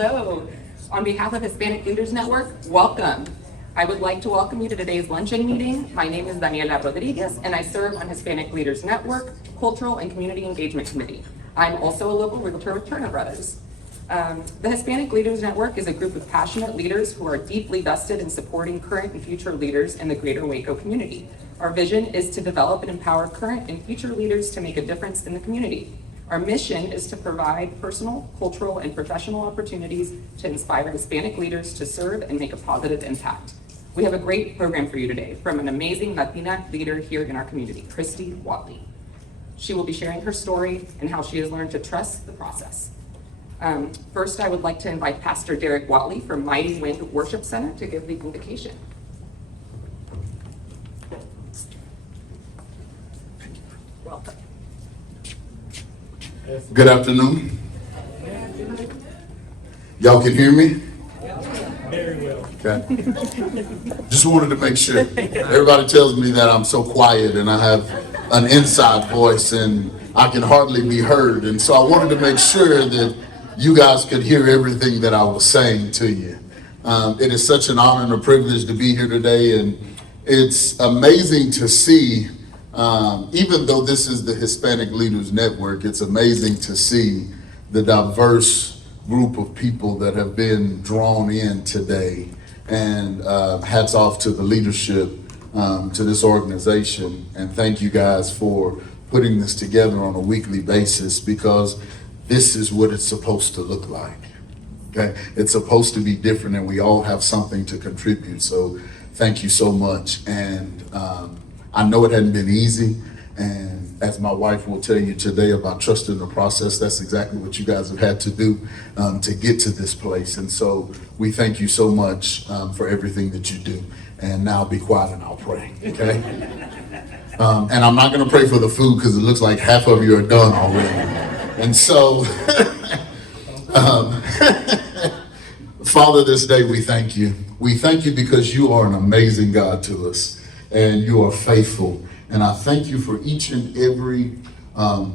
Hello. On behalf of Hispanic Leaders Network, welcome. I would like to welcome you to today's luncheon meeting. My name is Daniela Rodriguez, and I serve on Hispanic Leaders Network, Cultural and Community Engagement Committee. I'm also a local realtor with Turner Brothers. The Hispanic Leaders Network is a group of passionate leaders who are deeply vested in supporting current and future leaders in the greater Waco community. Our vision is to develop and empower current and future leaders to make a difference in the community. Our mission is to provide personal, cultural, and professional opportunities to inspire Hispanic leaders to serve and make a positive impact. We have a great program for you today from an amazing Latina leader here in our community, Christy Watley. She will be sharing her story and how she has learned to trust the process. First, I would like to invite Pastor Derek Watley from Mighty Wind Worship Center to give the invocation. Welcome. Good afternoon. Y'all can hear me? Very well. Okay. Just wanted to make sure. Everybody tells me that I'm so quiet and I have an inside voice and I can hardly be heard. And so I wanted to make sure that you guys could hear everything that I was saying to you. It is such an honor and a privilege to be here today. And it's amazing to see, even though this is the Hispanic Leaders Network, it's amazing to see the diverse group of people that have been drawn in today. And hats off to the leadership, to this organization. And thank you guys for putting this together on a weekly basis, because this is what it's supposed to look like. Okay, it's supposed to be different and we all have something to contribute. So thank you so much. And I know it hadn't been easy. And as my wife will tell you today about trusting the process, that's exactly what you guys have had to do to get to this place. And so we thank you so much for everything that you do. And now be quiet and I'll pray, okay? And I'm not gonna pray for the food because it looks like half of you are done already. And so, Father, this day we thank you. We thank you because you are an amazing God to us and you are faithful. And I thank you for each and every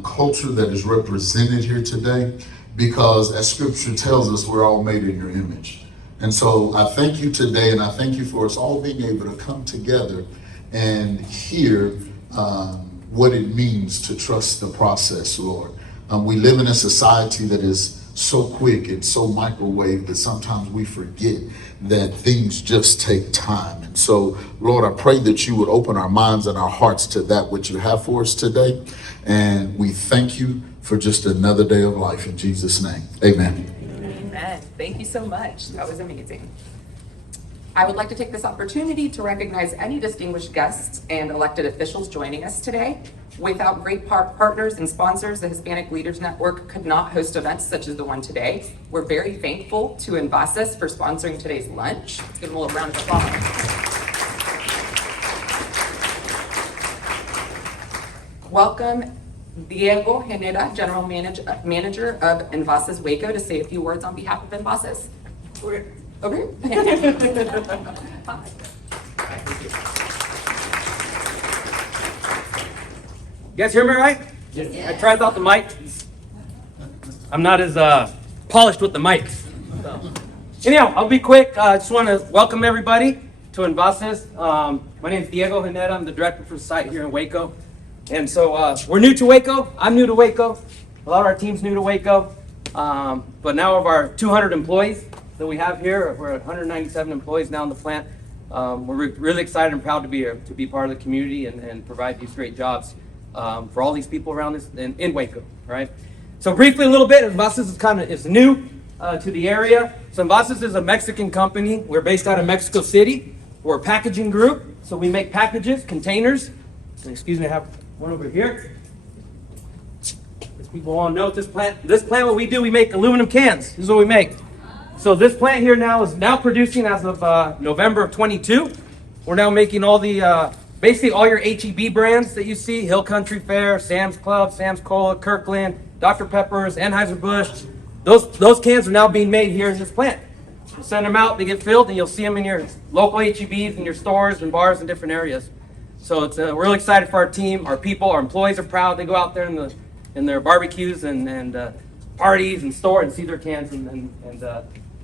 culture that is represented here today, because as scripture tells us, we're all made in your image. And so I thank you today, and I thank you for us all being able to come together and hear what it means to trust the process, Lord. We live in a society that is so quick and so microwave that sometimes we forget that things just take time. And so, Lord, I pray that you would open our minds and our hearts to that which you have for us today. And we thank you for just another day of life in Jesus' name. Amen. Amen. Thank you so much. That was amazing. I would like to take this opportunity to recognize any distinguished guests and elected officials joining us today. Without great partners and sponsors, the Hispanic Leaders Network could not host events such as the one today. We're very thankful to Envases for sponsoring today's lunch. Let's give them a little round of applause. Welcome Diego Genera, General Manager of Envases Waco, to say a few words on behalf of Envases. Okay. Hi. You guys hear me right? Yes. I tried out the mic. I'm not as polished with the mics. So. Anyhow, I'll be quick. I just want to welcome everybody to Envases. My name is Diego Genera. I'm the director for the site here in Waco. And so we're new to Waco. I'm new to Waco. A lot of our team's new to Waco. But now of our 200 employees that we have here, we're at 197 employees now in the plant. We're really excited and proud to be here, to be part of the community and provide these great jobs for all these people around us in Waco, right? So briefly a little bit, Envases is new to the area. So Envases is a Mexican company. We're based out of Mexico City. We're a packaging group, so we make packages, containers. And excuse me, I have one over here. As people all know, this plant, what we do, we make aluminum cans. This is what we make. So this plant here now is producing as of November of 22. We're now making all the basically all your HEB brands that you see: Hill Country Fare, Sam's Club, Sam's Cola, Kirkland, Dr. Pepper's, Anheuser-Busch. Those cans are now being made here in this plant. We'll send them out, they get filled, and you'll see them in your local HEBs and your stores and bars in different areas. So it's we're really excited for our team, our people, our employees are proud. They go out there in their barbecues and parties and store and see their cans in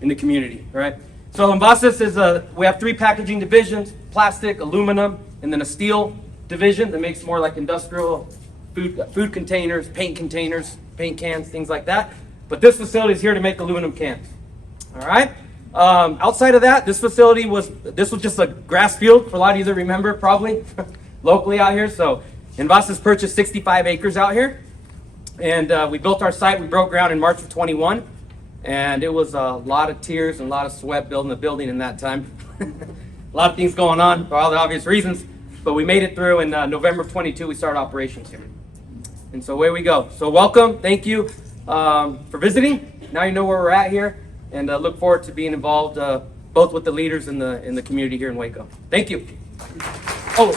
the community, right? So Envases is we have 3 packaging divisions: plastic, aluminum, and then a steel division that makes more like industrial food containers, paint cans, things like that. But this facility is here to make aluminum cans. All right. Outside of that, this was just a grass field for a lot of you that remember probably locally out here. So Envases purchased 65 acres out here, and we built our site. We broke ground in March of 21, and it was a lot of tears and a lot of sweat building the building in that time. A lot of things going on for all the obvious reasons, but we made it through. In November of 22, we started operations here. And so away we go. So welcome, thank you for visiting. Now you know where we're at here, and look forward to being involved both with the leaders in the community here in Waco. Thank you. Oh,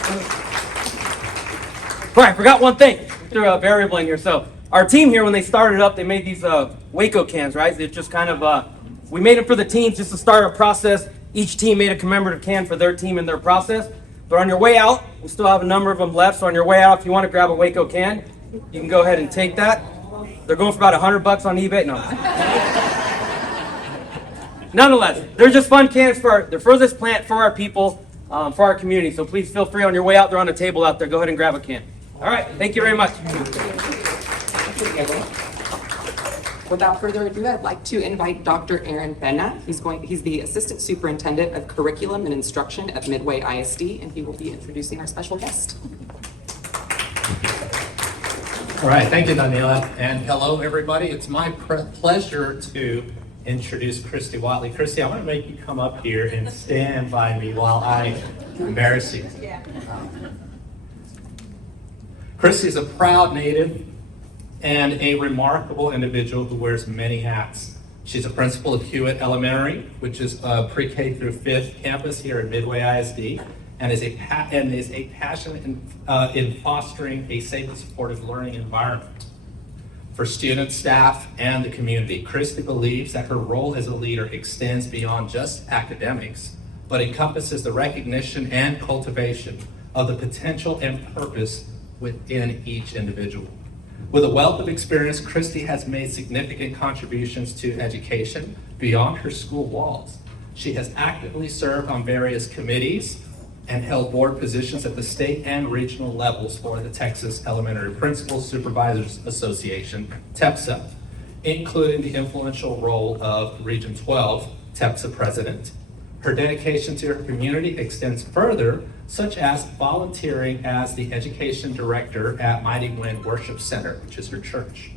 right, I forgot one thing. Threw a variable in here. So our team here, when they started up, they made these Waco cans, right? It's just kind of, we made it for the teams just to start a process. Each team made a commemorative can for their team and their process. But on your way out, we still have a number of them left. So on your way out, if you want to grab a Waco can, you can go ahead and take that. They're going for about $100 on eBay. No. Nonetheless, they're just fun cans they're for this plant, for our people, for our community. So please feel free on your way out. They're on the table out there. Go ahead and grab a can. All right. Thank you very much. Without further ado, I'd like to invite Dr. Aaron Pena. He's the Assistant Superintendent of Curriculum and Instruction at Midway ISD, and he will be introducing our special guest. All right, thank you, Daniela, and hello, everybody. It's my pleasure to introduce Christy Watley. Christy, I want to make you come up here and stand by me while I embarrass you. Christy is a proud native and a remarkable individual who wears many hats. She's a principal of Hewitt Elementary, which is a pre-K through 5th campus here at Midway ISD, and is a passionate in fostering a safe and supportive learning environment for students, staff, and the community. Christy believes that her role as a leader extends beyond just academics, but encompasses the recognition and cultivation of the potential and purpose within each individual. With a wealth of experience, Christy has made significant contributions to education beyond her school walls. She has actively served on various committees and held board positions at the state and regional levels for the Texas Elementary Principals Supervisors Association, TEPSA, including the influential role of Region 12 TEPSA president. Her dedication to her community extends further, such as volunteering as the education director at Mighty Wind Worship Center, which is her church.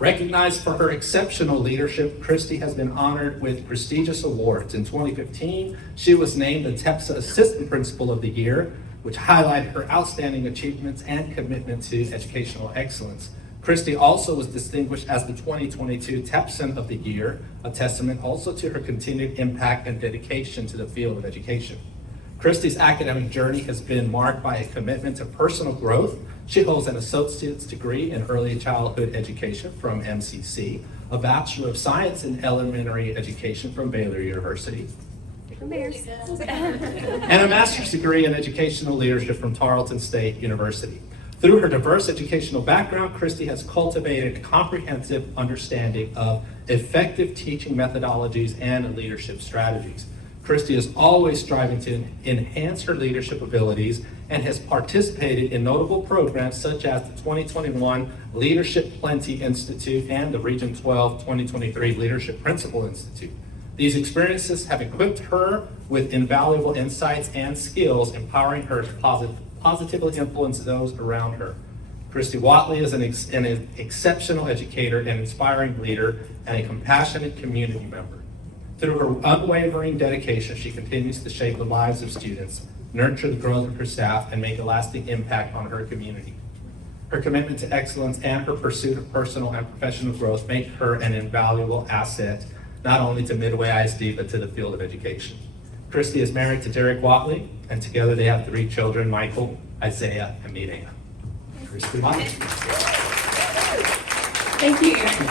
Recognized for her exceptional leadership, Christy has been honored with prestigious awards. In 2015, she was named the TEPSA Assistant Principal of the Year, which highlighted her outstanding achievements and commitment to educational excellence. Christy also was distinguished as the 2022 TEPSAN of the Year, a testament also to her continued impact and dedication to the field of education. Christy's academic journey has been marked by a commitment to personal growth. She holds an associate's degree in early childhood education from MCC, a Bachelor of Science in elementary education from Baylor University, and a master's degree in educational leadership from Tarleton State University. Through her diverse educational background, Christy has cultivated a comprehensive understanding of effective teaching methodologies and leadership strategies. Christy is always striving to enhance her leadership abilities and has participated in notable programs such as the 2021 Leadership Plenty Institute and the Region 12 2023 Leadership Principal Institute. These experiences have equipped her with invaluable insights and skills, empowering her to positively influence those around her. Christy Watley is an exceptional educator, an inspiring leader, and a compassionate community member. Through her unwavering dedication, she continues to shape the lives of students, nurture the growth of her staff, and make a lasting impact on her community. Her commitment to excellence and her pursuit of personal and professional growth make her an invaluable asset, not only to Midway ISD, but to the field of education. Christy is married to Derek Watley, and together they have 3 children, Michael, Isaiah, and Mireya. Christy Watley. Thank you, Aaron.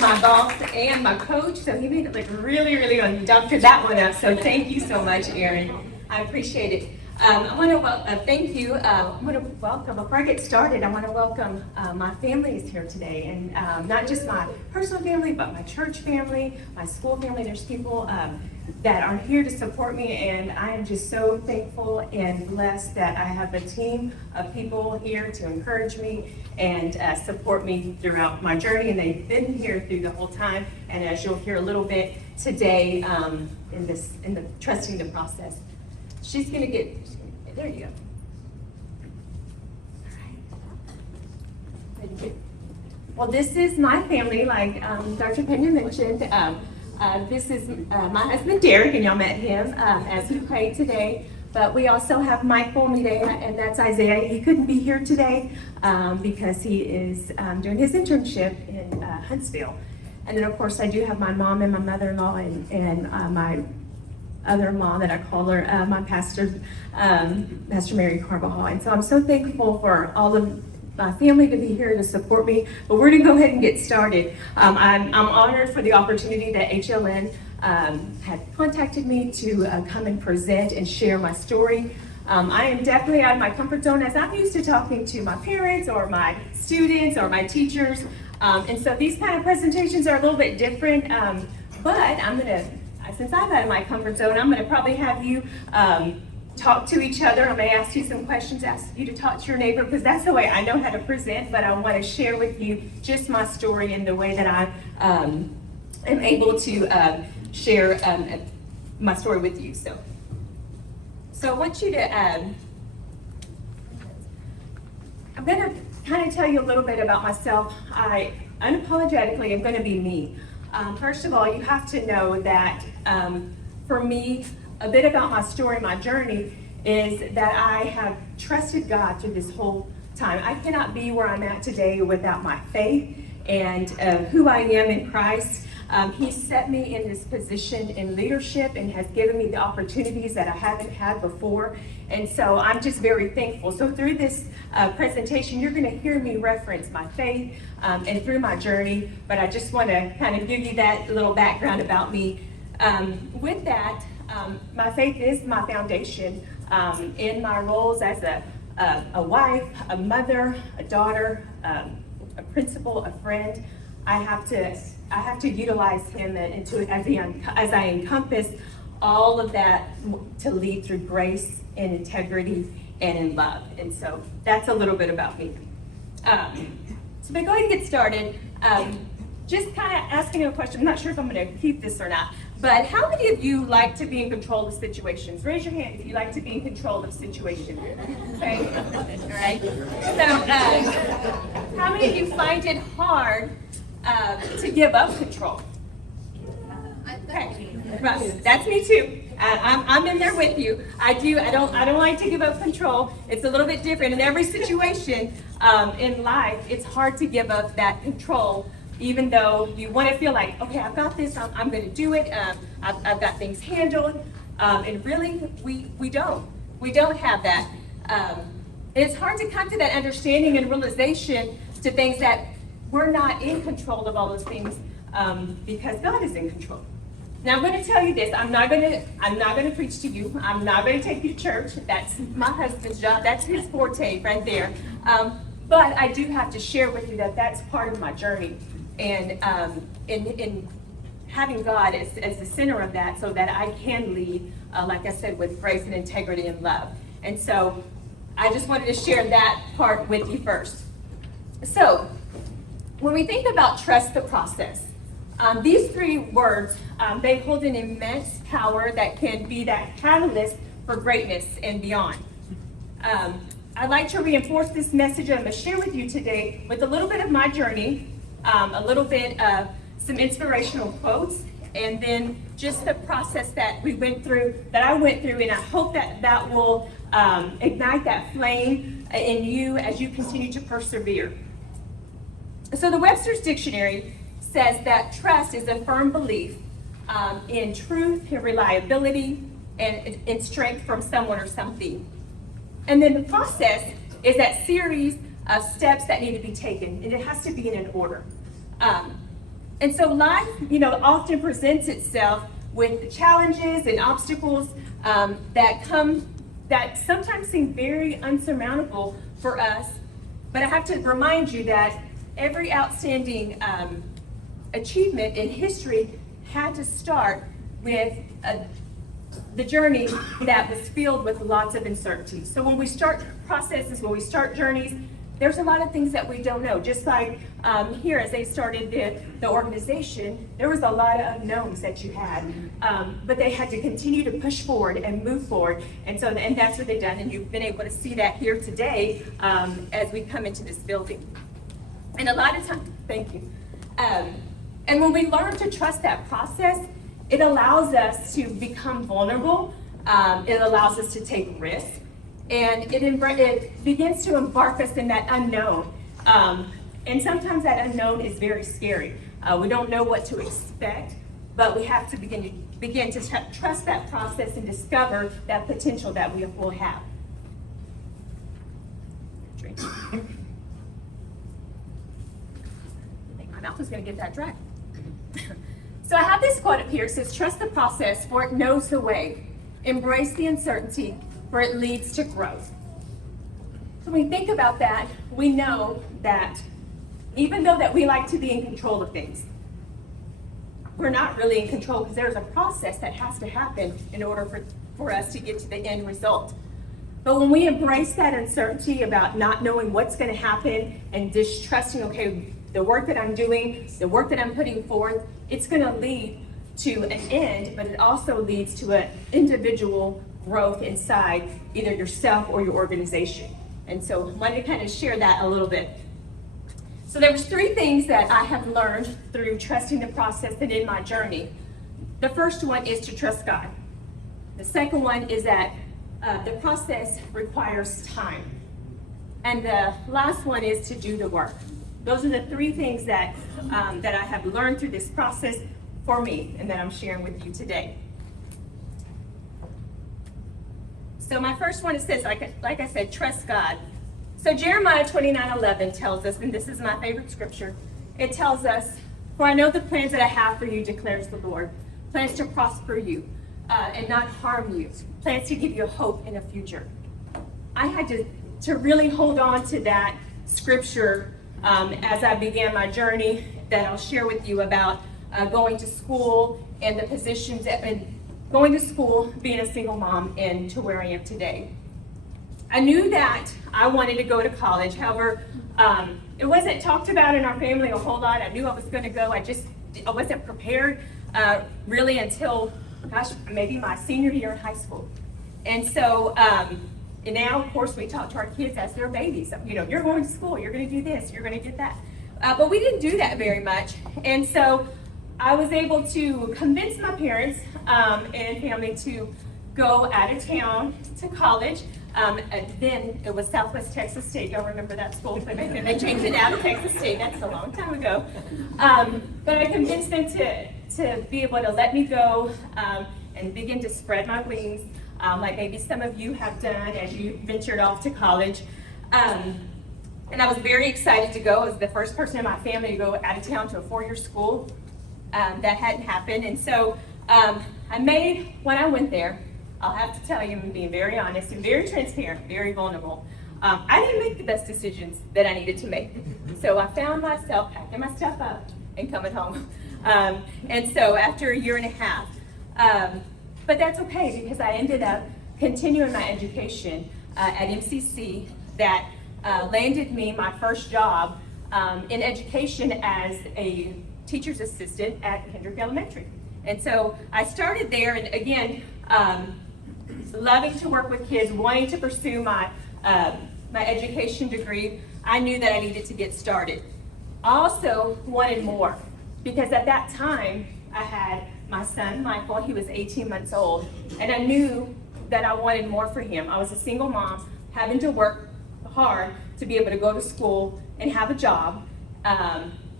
My boss and my coach, so he made it like really, really good. He doctored that one up, so thank you so much, Aaron. I appreciate it. I want to thank you. I want to welcome, before I get started, I want to welcome my family is here today. And not just my personal family, but my church family, my school family. There's people that are here to support me. And I am just so thankful and blessed that I have a team of people here to encourage me and support me throughout my journey. And they've been here through the whole time. And as you'll hear a little bit today in the trusting the process. She's gonna get, there you go. All right. Well, this is my family, like Dr. Pena mentioned. This is my husband, Derek, and y'all met him as he prayed today. But we also have Michael Medea, and that's Isaiah. He couldn't be here today because he is doing his internship in Huntsville. And then, of course, I do have my mom and my mother-in-law and my other-in-law that I call her, my pastor, Pastor Mary Carvajal. And so I'm so thankful for all of my family to be here to support me. But we're gonna go ahead and get started. I'm honored for the opportunity that HLN had contacted me to come and present and share my story. I am definitely out of my comfort zone as I'm used to talking to my parents or my students or my teachers. And so these kind of presentations are a little bit different, but I'm gonna, since I'm out of my comfort zone, I'm gonna probably have you talk to each other. I'm gonna ask you some questions, ask you to talk to your neighbor, because that's the way I know how to present, but I wanna share with you just my story in the way that I am able to share my story with you. So I want you to, I'm gonna kind of tell you a little bit about myself. I unapologetically am gonna be me. First of all, you have to know that for me, a bit about my story, my journey, is that I have trusted God through this whole time. I cannot be where I'm at today without my faith and who I am in Christ. He set me in this position in leadership and has given me the opportunities that I haven't had before. And so I'm just very thankful. So through this presentation, you're gonna hear me reference my faith and through my journey, but I just wanna kind of give you that little background about me. With that, my faith is my foundation in my roles as a wife, a mother, a daughter, a principal, a friend. I have to utilize him as I encompass all of that to lead through grace and integrity and in love. And so that's a little bit about me. So we're going to get started. Just kind of asking a question. I'm not sure if I'm going to keep this or not, but how many of you like to be in control of situations? Raise your hand if you like to be in control of situations. Okay, all right. So how many of you find it hard to give up control? Okay, right. That's me too. I'm in there with you. I don't like to give up control. It's a little bit different in every situation in life. It's hard to give up that control, even though you want to feel like, okay, I've got this. I'm going to do it. I've got things handled. And really, we don't have that. It's hard to come to that understanding and realization to things that we're not in control of all those things because God is in control. Now I'm going to tell you this. I'm not going to preach to you. I'm not going to take you to church. That's my husband's job. That's his forte right there. But I do have to share with you that that's part of my journey, and in having God as the center of that, so that I can lead, like I said, with grace and integrity and love. And so I just wanted to share that part with you first. So when we think about trust the process, these three words, they hold an immense power that can be that catalyst for greatness and beyond. I'd like to reinforce this message I'm going to share with you today with a little bit of my journey, a little bit of some inspirational quotes, and then just the process that I went through, and I hope that will ignite that flame in you as you continue to persevere. So the Webster's Dictionary says that trust is a firm belief in truth and reliability and in strength from someone or something. And then the process is that series of steps that need to be taken, and it has to be in an order. And so life, often presents itself with challenges and obstacles that come that sometimes seem very unsurmountable for us. But I have to remind you that every outstanding achievement in history had to start with the journey that was filled with lots of uncertainty. So when we start processes, when we start journeys, there's a lot of things that we don't know. Just like here, as they started the organization, there was a lot of unknowns that you had, but they had to continue to push forward and move forward. And that's what they've done, and you've been able to see that here today as we come into this building. And a lot of times, thank you. And when we learn to trust that process, it allows us to become vulnerable. It allows us to take risks. And it begins to embark us in that unknown. And sometimes that unknown is very scary. We don't know what to expect, but we have to begin to trust that process and discover that potential that we will have. Drink. I think my mouth is going to get that dry. So I have this quote up here. It says, "Trust the process, for it knows the way. Embrace the uncertainty, for it leads to growth." So when we think about that, we know that even though that we like to be in control of things, we're not really in control, because there's a process that has to happen in order for us to get to the end result. But when we embrace that uncertainty about not knowing what's going to happen and just trusting, okay, the work that I'm doing, the work that I'm putting forth, it's going to lead to an end, but it also leads to an individual growth inside either yourself or your organization. And so I wanted to kind of share that a little bit. So there was 3 things that I have learned through trusting the process and in my journey. The first one is to trust God. The second one is that the process requires time. And the last one is to do the work. Those are the 3 things that I have learned through this process for me and that I'm sharing with you today. So my first one, it says, like I said, trust God. So Jeremiah 29:11 tells us, and this is my favorite scripture, it tells us, "For I know the plans that I have for you, declares the Lord, plans to prosper you and not harm you, plans to give you hope in a future." I had to really hold on to that scripture as I began my journey that I'll share with you about going to school and the positions and going to school, being a single mom, and to where I am today. I knew that I wanted to go to college. However, it wasn't talked about in our family a whole lot. I knew I was going to go. I wasn't prepared really until, gosh, maybe my senior year in high school. And so, and now, of course, we talk to our kids as their babies. You know, you're going to school, you're going to do this, you're going to get that. But we didn't do that very much. And so I was able to convince my parents and family to go out of town to college. And then it was Southwest Texas State. Y'all remember that school? But then they changed it now to Texas State. That's a long time ago. But I convinced them to be able to let me go and begin to spread my wings, like maybe some of you have done as you ventured off to college. And I was very excited to go. I was the first person in my family to go out of town to a 4-year school. That hadn't happened. And so when I went there, I'll have to tell you, I'm being very honest and very transparent, very vulnerable. I didn't make the best decisions that I needed to make. So I found myself packing my stuff up and coming home. And so after a year and a half, but that's okay, because I ended up continuing my education at MCC that landed me my first job in education as a teacher's assistant at Hewitt Elementary. And so I started there, and again, loving to work with kids, wanting to pursue my education degree. I knew that I needed to get started. I also wanted more, because at that time I had my son Michael. He was 18 months old, and I knew that I wanted more for him. I was a single mom, having to work hard to be able to go to school and have a job,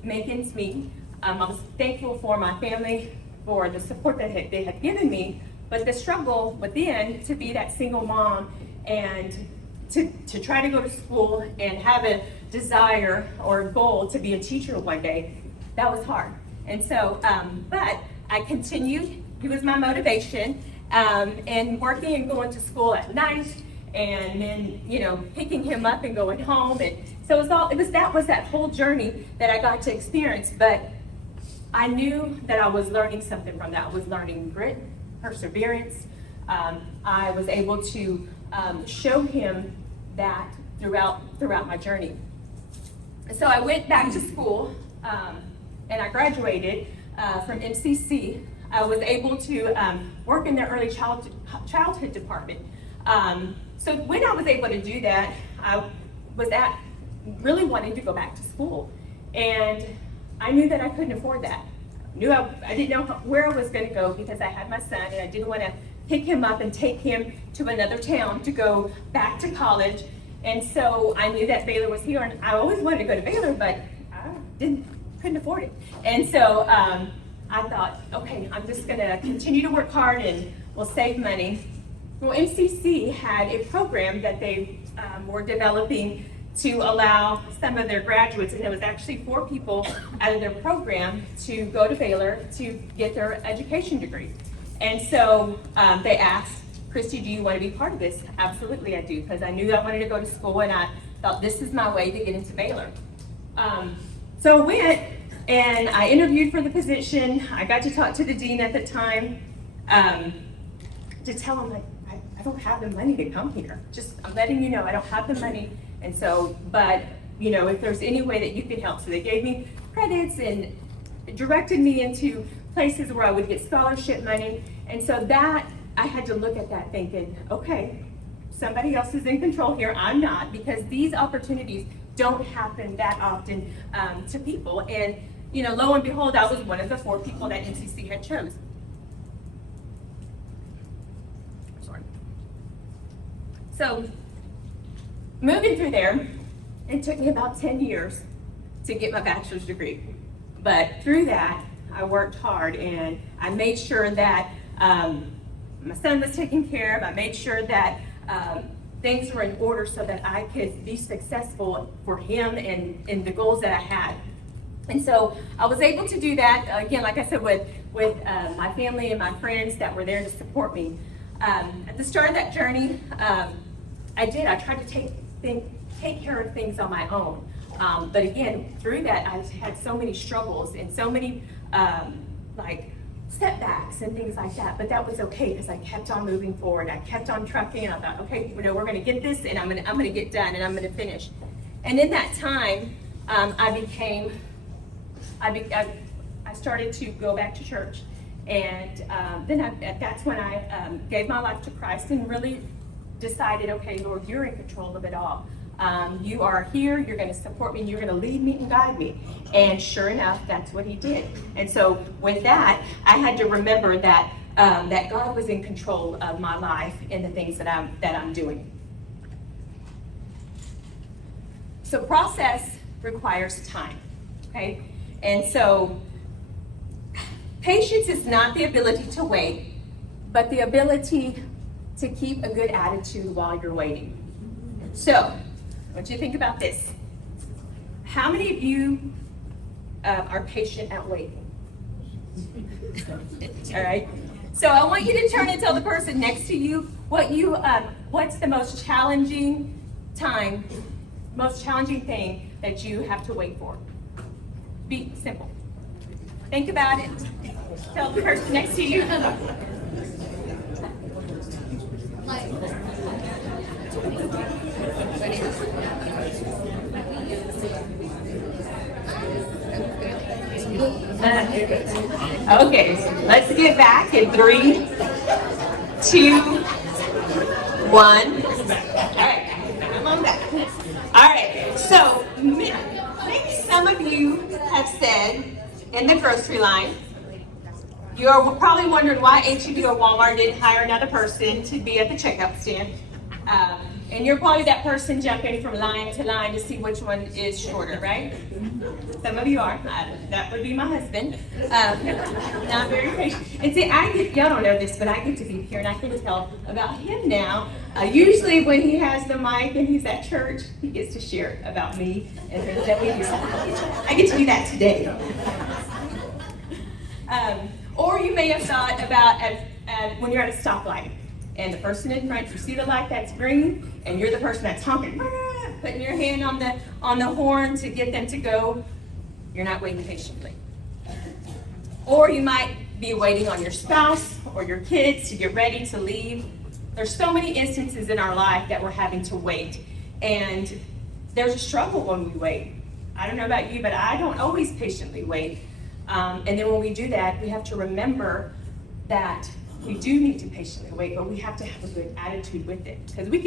make ends meet. I was thankful for my family for the support that they had given me, but the struggle within to be that single mom and to try to go to school and have a desire or a goal to be a teacher one day, that was hard. And so, but I continued. He was my motivation, and working and going to school at night, and then, you know, picking him up and going home. And so that was that whole journey that I got to experience. But I knew that I was learning something from that. I was learning grit, perseverance. I was able to show him that throughout my journey. So I went back to school, and I graduated from MCC. I was able to work in their early childhood department. So when I was able to do that, I was really wanting to go back to school. And I knew that I couldn't afford that. I didn't know where I was going to go because I had my son, and I didn't want to pick him up and take him to another town to go back to college. And so I knew that Baylor was here, and I always wanted to go to Baylor, but I couldn't afford it. And so I thought, okay, I'm just going to continue to work hard and we'll save money. Well, MCC had a program that they were developing to allow some of their graduates, and there was actually 4 people out of their program to go to Baylor to get their education degree. And so they asked, Christy, do you want to be part of this? Absolutely, I do, because I knew I wanted to go to school, and I thought this is my way to get into Baylor. So I went, and I interviewed for the position. I got to talk to the dean at the time to tell him, like, I don't have the money to come here. I'm letting you know, I don't have the money. And so, but, you know, if there's any way that you could help. So they gave me credits and directed me into places where I would get scholarship money. And so I had to look at that thinking, okay, somebody else is in control here, I'm not, because these opportunities don't happen that often to people. And, you know, lo and behold, I was one of the 4 people that NCC had chose. Sorry. So, moving through there, it took me about 10 years to get my bachelor's degree. But through that, I worked hard, and I made sure that my son was taken care of. I made sure that things were in order so that I could be successful for him and the goals that I had. And so I was able to do that, again, like I said, with my family and my friends that were there to support me. At the start of that journey, I tried to take care of things on my own. But again, through that, I had so many struggles and so many like setbacks and things like that. But that was okay because I kept on moving forward. I kept on trucking. I thought, okay, you know, we're going to get this, and I'm going to get done, and I'm going to finish. And in that time, I started to go back to church, and then that's when I gave my life to Christ and really decided, okay, Lord, you're in control of it all. You are here, you're going to support me, and you're going to lead me and guide me. And sure enough, that's what he did. And so with that, I had to remember that that God was in control of my life and the things that I'm doing. So process requires time, okay? And so patience is not the ability to wait, but the ability to keep a good attitude while you're waiting. So, what do you think about this? How many of you are patient at waiting? All right. So I want you to turn and tell the person next to you what's the most challenging thing that you have to wait for. Be simple. Think about it. Tell the person next to you. Okay, let's get back in 3, 2, 1. All right, come on back. All right, so maybe some of you have said in the grocery line, you're probably wondering why HEB or Walmart didn't hire another person to be at the checkout stand. And you're probably that person jumping from line to line to see which one is shorter, right? Some of you are. That would be my husband. Not very patient. And see, y'all don't know this, but I get to be here and I can tell about him now. Usually when he has the mic and he's at church, he gets to share about me and things that we do. I get to do that today. Or you may have thought about when you're at a stoplight, and the person in front, you see the light that's green, and you're the person that's honking, putting your hand on the horn to get them to go. You're not waiting patiently. Or you might be waiting on your spouse or your kids to get ready to leave. There's so many instances in our life that we're having to wait, and there's a struggle when we wait. I don't know about you, but I don't always patiently wait. And then when we do that, we have to remember that we do need to patiently wait, but we have to have a good attitude with it. Because we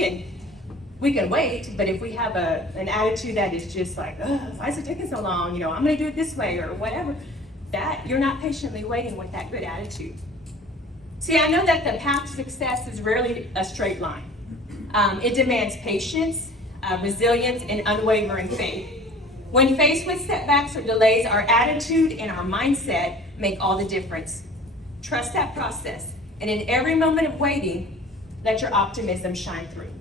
can wait, but if we have an attitude that is just like, why is it taking so long? I'm gonna do it this way or whatever, that you're not patiently waiting with that good attitude. See, I know that the path to success is rarely a straight line. It demands patience, resilience, and unwavering faith. When faced with setbacks or delays, our attitude and our mindset make all the difference. Trust that process, and in every moment of waiting, let your optimism shine through.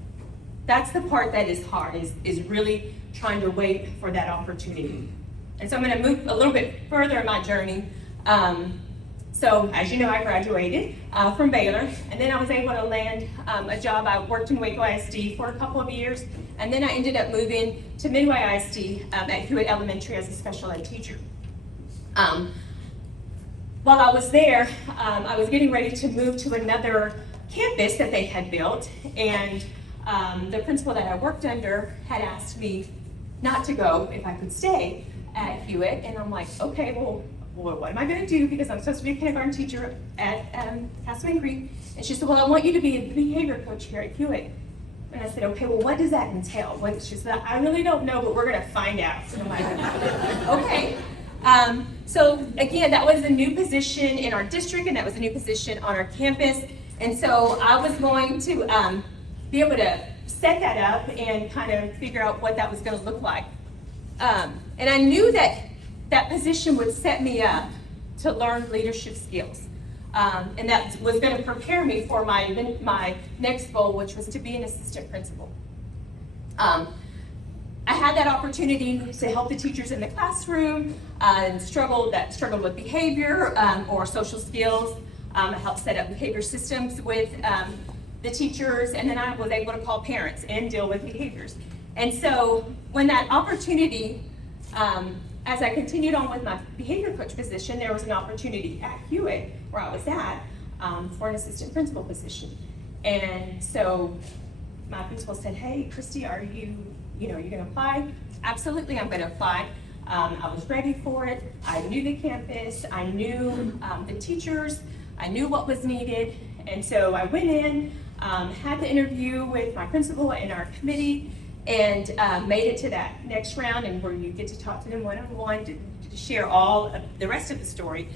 That's the part that is hard, is really trying to wait for that opportunity. And so I'm going to move a little bit further in my journey. So as you know, I graduated from Baylor, and then I was able to land a job. I worked in Midway ISD for a couple of years, and then I ended up moving to Midway ISD at Hewitt Elementary as a special ed teacher. While I was there, I was getting ready to move to another campus that they had built, and the principal that I worked under had asked me not to go if I could stay at Hewitt, and I'm like, okay, well, what am I going to do? Because I'm supposed to be a kindergarten teacher at Castleman Creek. And she said, well, I want you to be a behavior coach here at Hewitt. And I said, okay, well, what does that entail? She said, I really don't know, but we're going to find out. And I'm like, okay. So again, that was a new position in our district, and that was a new position on our campus. And so I was going to be able to set that up and kind of figure out what that was going to look like. And I knew that that position would set me up to learn leadership skills. And that was going to prepare me for my next goal, which was to be an assistant principal. I had that opportunity to help the teachers in the classroom and struggled with behavior or social skills. I helped set up behavior systems with the teachers, and then I was able to call parents and deal with behaviors. And so when that opportunity, as I continued on with my behavior coach position, there was an opportunity at Hewitt, where I was at, for an assistant principal position. And so my principal said, hey, Christy, are you gonna apply? Absolutely, I'm gonna apply. I was ready for it. I knew the campus, I knew the teachers, I knew what was needed. And so I went in, had the interview with my principal and our committee, and made it to that next round, and where you get to talk to them one-on-one to share all of the rest of the story,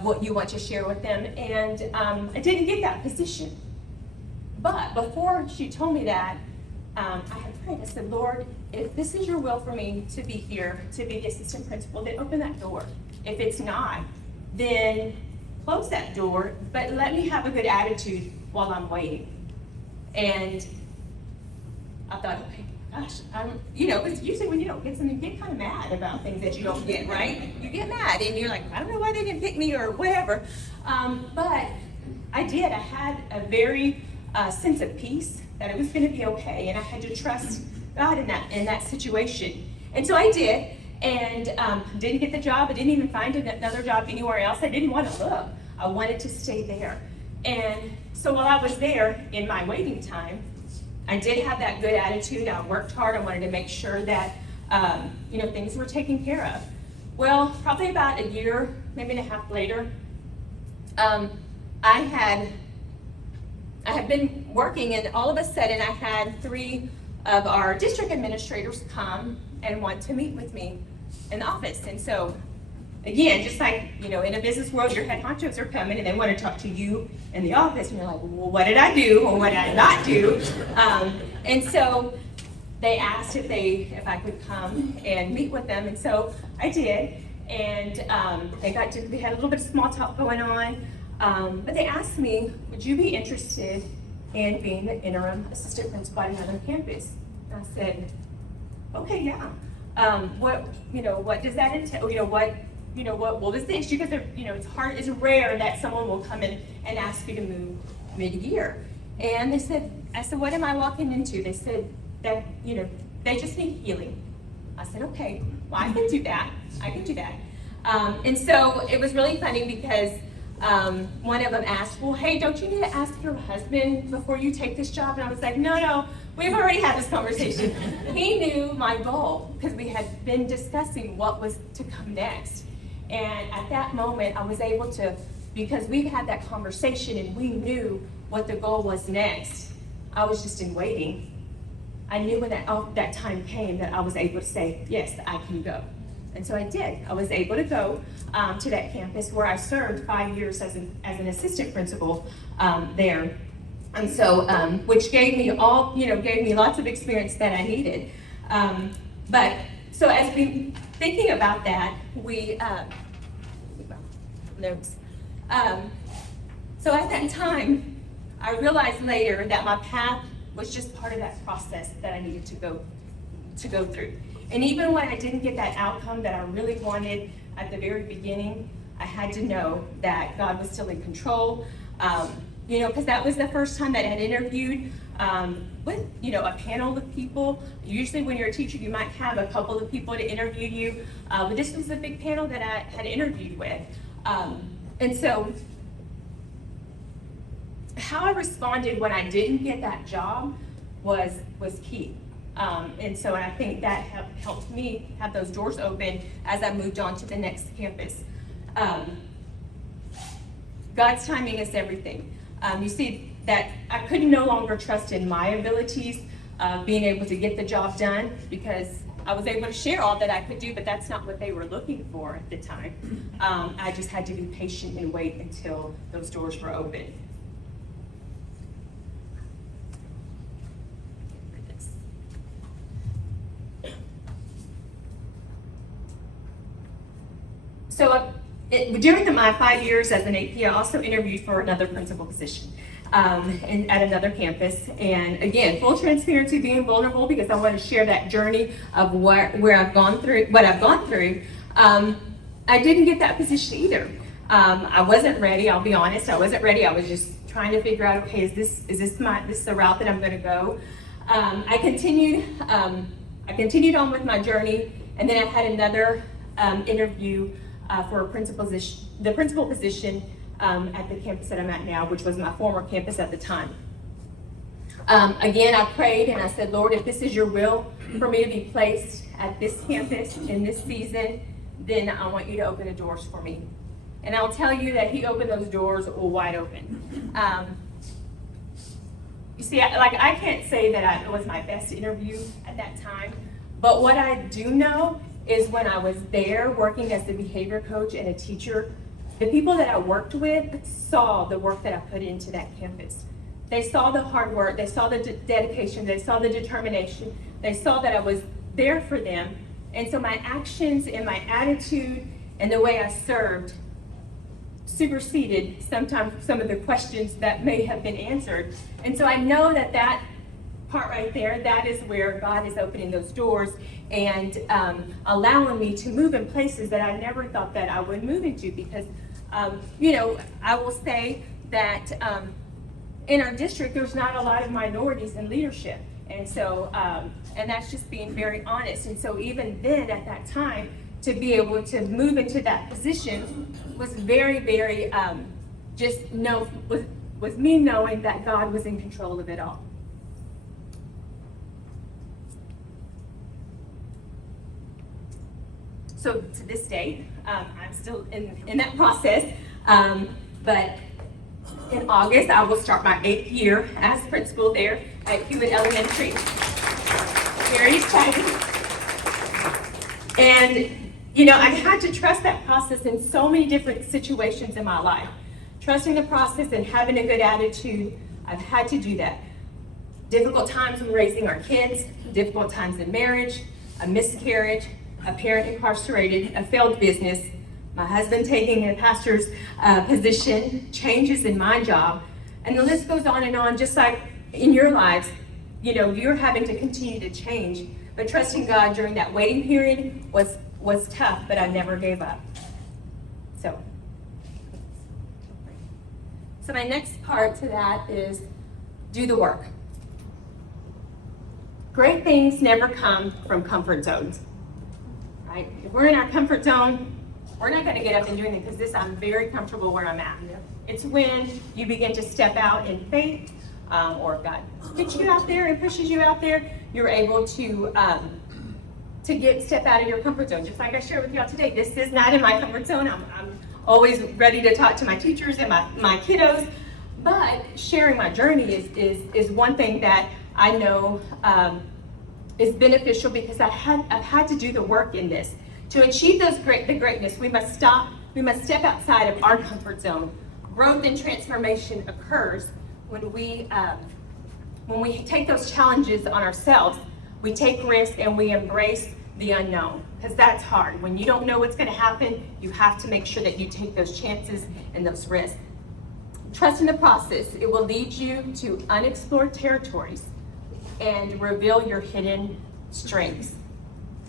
what you want to share with them. And I didn't get that position. But before she told me that, I had prayed. I said, Lord, if this is your will for me to be here, to be the assistant principal, then open that door. If it's not, then close that door, but let me have a good attitude while I'm waiting. And I thought, okay, gosh, because usually when you don't get something, you get kind of mad about things that you don't get, right? You get mad, and you're like, I don't know why they didn't pick me or whatever. But I did. I had a very sense of peace that it was going to be okay, and I had to trust God in that situation. And so I did, and didn't get the job. I didn't even find another job anywhere else. I didn't want to look. I wanted to stay there. And so while I was there in my waiting time, I did have that good attitude. I worked hard. I wanted to make sure that things were taken care of. Well, probably about a year, maybe and a half later, I had been working, and all of a sudden I had 3 of our district administrators come and want to meet with me in the office. And so, again, just like, in a business world, your head honchos are coming and they want to talk to you in the office, and you're like, well, what did I do or what did I not do? And so they asked if I could come and meet with them, and so I did. And they had a little bit of small talk going on, but they asked me, would you be interested in being the interim assistant principal at another campus? And I said, okay, yeah. What does that entail? what was the issue? Because, it's rare that someone will come in and ask you to move mid-year. And I said, what am I walking into? They said that, they just need healing. I said, okay, well, I can do that. And so it was really funny because one of them asked, well, hey, don't you need to ask your husband before you take this job? And I was like, no, we've already had this conversation. He knew my goal because we had been discussing what was to come next. And at that moment, I was able to, because we've had that conversation and we knew what the goal was next, I was just in waiting. I knew when that time came that I was able to say, yes, I can go. And so I did. I was able to go to that campus where I served 5 years as an assistant principal there. And so, which gave me lots of experience that I needed. But so as we thinking about that, so at that time, I realized later that my path was just part of that process that I needed to go through. And even when I didn't get that outcome that I really wanted at the very beginning, I had to know that God was still in control. Because that was the first time that I had interviewed with, a panel of people. Usually when you're a teacher, you might have a couple of people to interview you, but this was a big panel that I had interviewed with. And so how I responded when I didn't get that job was key. And so I think that helped me have those doors open as I moved on to the next campus. God's timing is everything. You see that I could no longer trust in my abilities, being able to get the job done, because I was able to share all that I could do, but that's not what they were looking for at the time. I just had to be patient and wait until those doors were open. So during my 5 years as an AP, I also interviewed for another principal position at another campus. And again, full transparency, being vulnerable, because I want to share that journey of where I've gone through, what I've gone through. I didn't get that position either. I wasn't ready. I'll be honest. I wasn't ready. I was just trying to figure out, okay, is this the route that I'm going to go? I continued on with my journey, and then I had another interview for the principal position at the campus that I'm at now, which was my former campus at the time. Again, I prayed and I said, Lord, if this is your will for me to be placed at this campus in this season, then I want you to open the doors for me. And I'll tell you that he opened those doors wide open. You see, I can't say that it was my best interview at that time, but what I do know is when I was there working as a behavior coach and a teacher, the people that I worked with saw the work that I put into that campus. They saw the hard work, they saw the dedication, they saw the determination, they saw that I was there for them. And so my actions and my attitude and the way I served superseded sometimes some of the questions that may have been answered. And so I know that part right there, that is where God is opening those doors and allowing me to move in places that I never thought that I would move into, because I will say that in our district there's not a lot of minorities in leadership, and so and that's just being very honest. And so even then at that time, to be able to move into that position was very, very was me knowing that God was in control of it all. So to this day, I'm still in that process, but in August, I will start my 8th year as principal there at Hewitt Elementary. Very exciting. And, I had to trust that process in so many different situations in my life. Trusting the process and having a good attitude, I've had to do that. Difficult times when raising our kids, difficult times in marriage, a miscarriage, a parent incarcerated, a failed business, my husband taking a pastor's position, changes in my job, and the list goes on, just like in your lives, you're having to continue to change. But trusting God during that waiting period was tough, but I never gave up. So my next part to that is do the work. Great things never come from comfort zones, right? If we're in our comfort zone, we're not gonna get up and do anything because I'm very comfortable where I'm at. It's when you begin to step out in faith, or if God gets you out there and pushes you out there, you're able to step out of your comfort zone. Just like I shared with y'all today, this is not in my comfort zone. I'm always ready to talk to my teachers and my kiddos, but sharing my journey is one thing that I know is beneficial because I've had to do the work in this. To achieve the greatness, we must step outside of our comfort zone. Growth and transformation occurs when we take those challenges on ourselves. We take risks and we embrace the unknown, because that's hard. When you don't know what's gonna happen, you have to make sure that you take those chances and those risks. Trust in the process. It will lead you to unexplored territories and reveal your hidden strengths.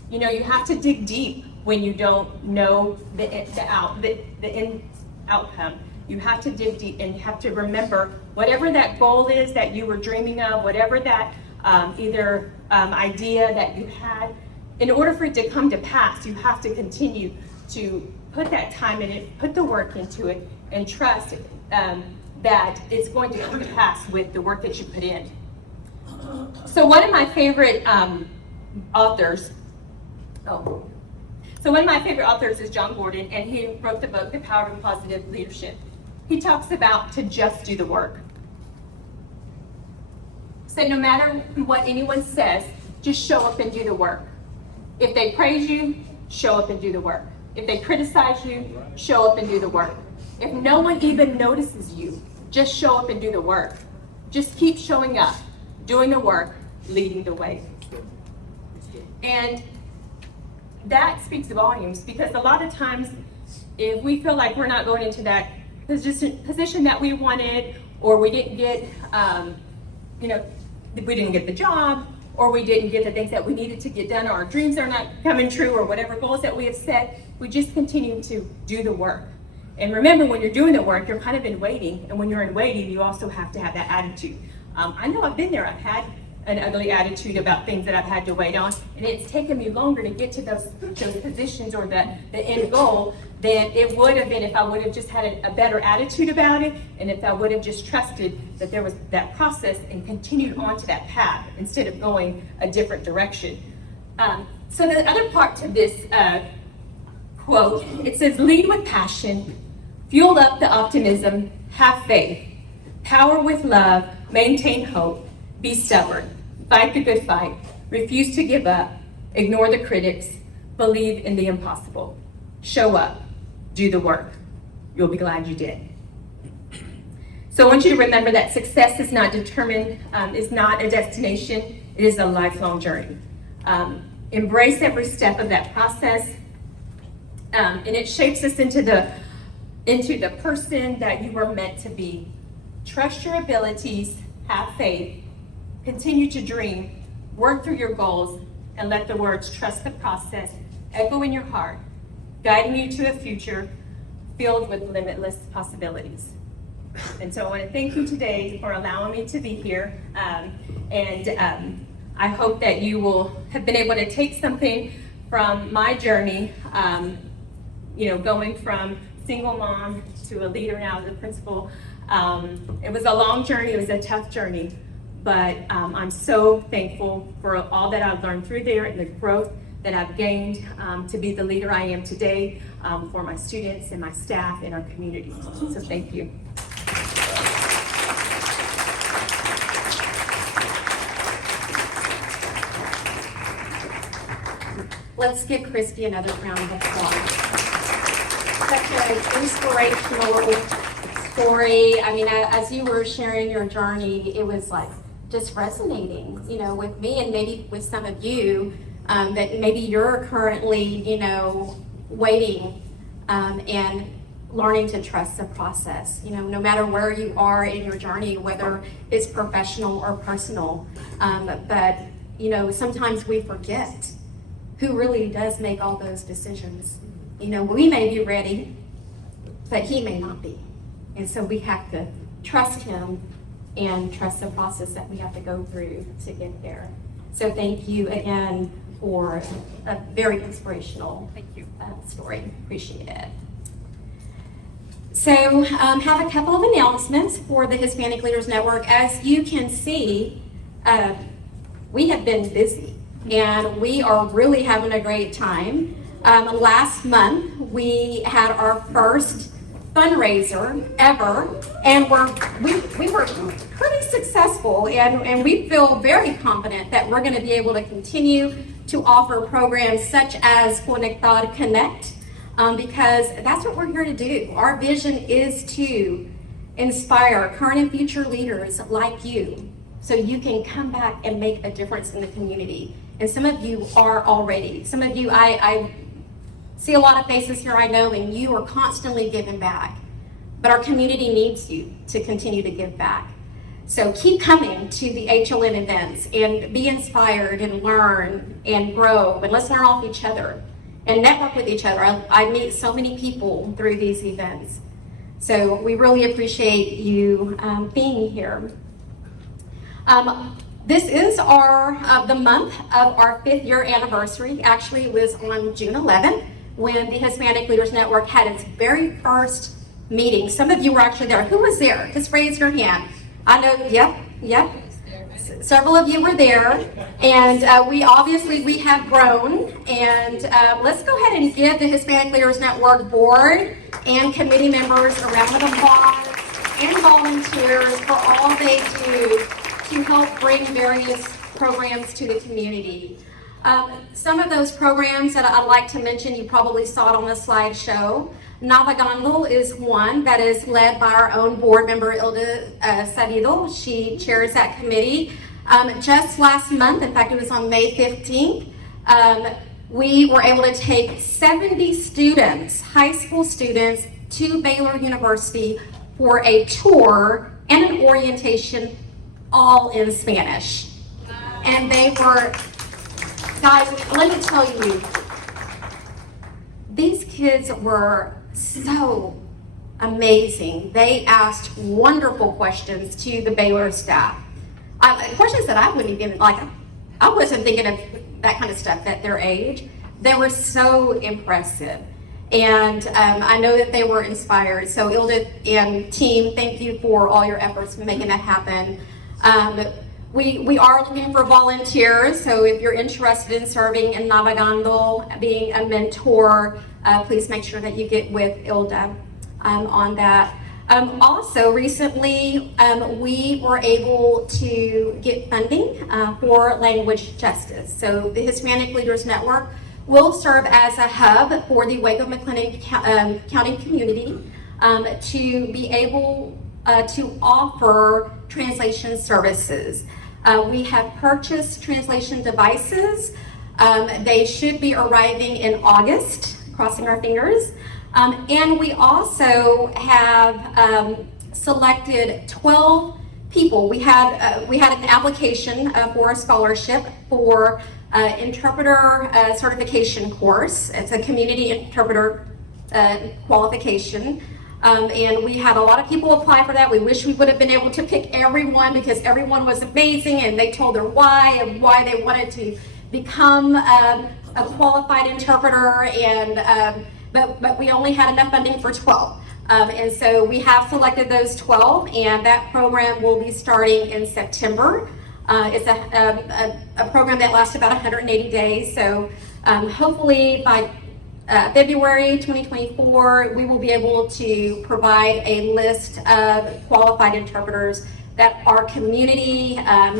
You know, you have to dig deep when you don't know the end outcome. You have to dig deep and you have to remember whatever that goal is that you were dreaming of, whatever that idea that you had. In order for it to come to pass, you have to continue to put that time in it, put the work into it, and trust that it's going to come to pass with the work that you put in. So one of my favorite authors is John Gordon, and he wrote the book, The Power of Positive Leadership. He talks about to just do the work. So no matter what anyone says, just show up and do the work. If they praise you, show up and do the work. If they criticize you, show up and do the work. If no one even notices you, just show up and do the work. Just keep showing up, doing the work, leading the way. And that speaks volumes, because a lot of times if we feel like we're not going into that position that we wanted, or we didn't get, we didn't get the job, or we didn't get the things that we needed to get done, or our dreams are not coming true, or whatever goals that we have set, we just continue to do the work. And remember, when you're doing the work, you're kind of in waiting, and when you're in waiting, you also have to have that attitude. I know I've been there. I've had an ugly attitude about things that I've had to wait on, and it's taken me longer to get to those positions or the end goal than it would have been if I would have just had a better attitude about it, and if I would have just trusted that there was that process and continued on to that path instead of going a different direction. So the other part to this quote, it says, lead with passion, fuel up the optimism, have faith, power with love, maintain hope, be stubborn, fight the good fight, refuse to give up, ignore the critics, believe in the impossible. Show up, do the work. You'll be glad you did. So I want you to remember that success is not determined, is not a destination, it is a lifelong journey. Embrace every step of that process, and it shapes us into the person that you were meant to be. Trust your abilities, have faith, continue to dream, work through your goals, and let the words trust the process echo in your heart, guiding you to a future filled with limitless possibilities. And so I want to thank you today for allowing me to be here. I hope that you will have been able to take something from my journey, going from single mom to a leader now as a principal. It was a long journey, it was a tough journey, but I'm so thankful for all that I've learned through there and the growth that I've gained to be the leader I am today for my students and my staff and our community. So thank you. Let's give Christy another round of applause. Such an inspirational story. I mean, as you were sharing your journey, it was like just resonating, with me and maybe with some of you, that maybe you're currently, waiting and learning to trust the process, no matter where you are in your journey, whether it's professional or personal. But sometimes we forget who really does make all those decisions. We may be ready, but he may not be. And so we have to trust him and trust the process that we have to go through to get there. So thank you again for a very inspirational story. Appreciate it. So have a couple of announcements for the Hispanic Leaders Network. As you can see, we have been busy and we are really having a great time. Last month, we had our first fundraiser ever, and we were pretty successful, and we feel very confident that we're going to be able to continue to offer programs such as Conectar-Connect, because that's what we're here to do. Our vision is to inspire current and future leaders like you, so you can come back and make a difference in the community. And some of you are already. Some of you, I see a lot of faces here I know, and you are constantly giving back. But our community needs you to continue to give back. So keep coming to the HLN events and be inspired and learn and grow, and let's learn off each other and network with each other. I meet so many people through these events. So we really appreciate you being here. This is the month of our 5th year anniversary. Actually, it was on June 11th when the Hispanic Leaders Network had its very first meeting. Some of you were actually there. Who was there? Just raise your hand. I know, yep. Several of you were there, and we have grown, and let's go ahead and give the Hispanic Leaders Network board and committee members a round of applause, and volunteers for all they do to help bring various programs to the community. Some of those programs that I'd like to mention, you probably saw it on the slideshow. Navegando is one that is led by our own board member, Hilda Sabido. She chairs that committee. Just last month, in fact, it was on May 15th, we were able to take 70 students, high school students, to Baylor University for a tour and an orientation, all in Spanish. And they were, guys, let me tell you, these kids were so amazing. They asked wonderful questions to the Baylor staff. Questions that I wouldn't even, I wasn't thinking of that kind of stuff at their age. They were so impressive. And I know that they were inspired. So Ilda and team, thank you for all your efforts in making that happen. We are looking for volunteers, so if you're interested in serving in Navegando, being a mentor, please make sure that you get with Ilda on that. Also, recently, we were able to get funding for language justice. So the Hispanic Leaders Network will serve as a hub for the Waco-McLennan County community to be able to offer translation services. We have purchased translation devices. They should be arriving in August, crossing our fingers. And we also have selected 12 people. We had an application for a scholarship for interpreter certification course. It's a community interpreter qualification. And we had a lot of people apply for that. We wish we would have been able to pick everyone because everyone was amazing and they told their why and why they wanted to become a qualified interpreter. And but we only had enough funding for 12. And so we have selected those 12, and that program will be starting in September. It's a program that lasts about 180 days. So hopefully by February 2024, we will be able to provide a list of qualified interpreters that our community,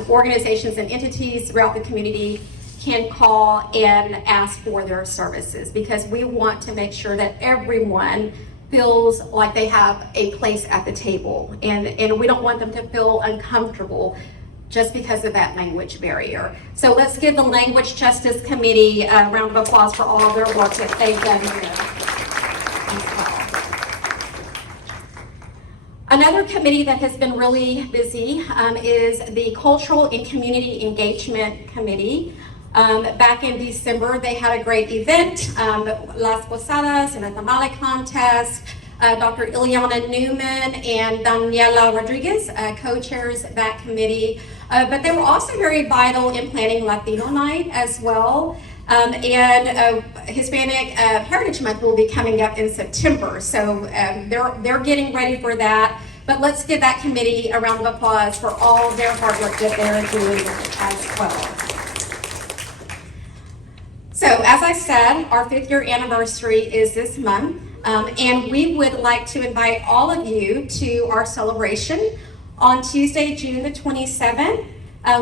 organizations and entities throughout the community can call and ask for their services, because we want to make sure that everyone feels like they have a place at the table, and we don't want them to feel uncomfortable just because of that language barrier. So let's give the Language Justice Committee a round of applause for all of their work that they've done here. Another committee that has been really busy is the Cultural and Community Engagement Committee. Back in December, they had a great event, Las Posadas and a tamale contest. Dr. Ileana Newman and Daniela Rodriguez co-chairs that committee. But they were also very vital in planning Latino Night as well. And Hispanic Heritage Month will be coming up in September. So they're getting ready for that. But let's give that committee a round of applause for all their hard work that they're doing as well. So as I said, our 5th year anniversary is this month. And we would like to invite all of you to our celebration on Tuesday, June the 27th.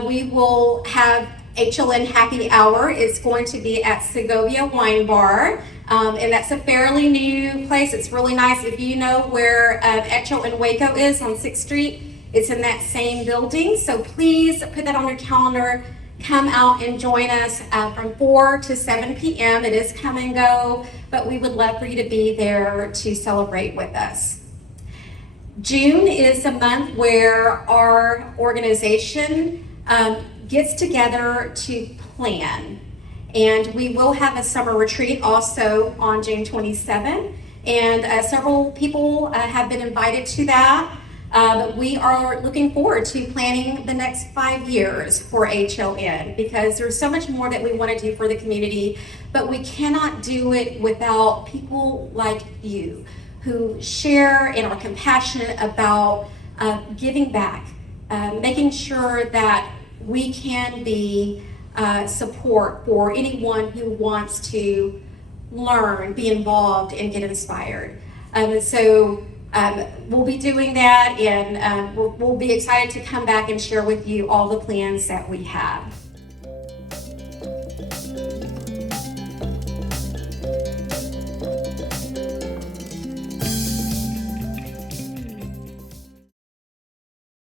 We will have HLN Happy Hour. It's going to be at Segovia Wine Bar. And that's a fairly new place. It's really nice. If you know where HLN Waco is on 6th Street, it's in that same building. So please put that on your calendar. Come out and join us from 4 to 7 p.m. It is come and go, but we would love for you to be there to celebrate with us. June is a month where our organization gets together to plan. And we will have a summer retreat also on June 27th. And several people have been invited to that. We are looking forward to planning the next 5 years for HLN because there's so much more that we want to do for the community, but we cannot do it without people like you who share and are compassionate about giving back, making sure that we can be support for anyone who wants to learn, be involved, and get inspired. We'll be doing that, and we'll be excited to come back and share with you all the plans that we have.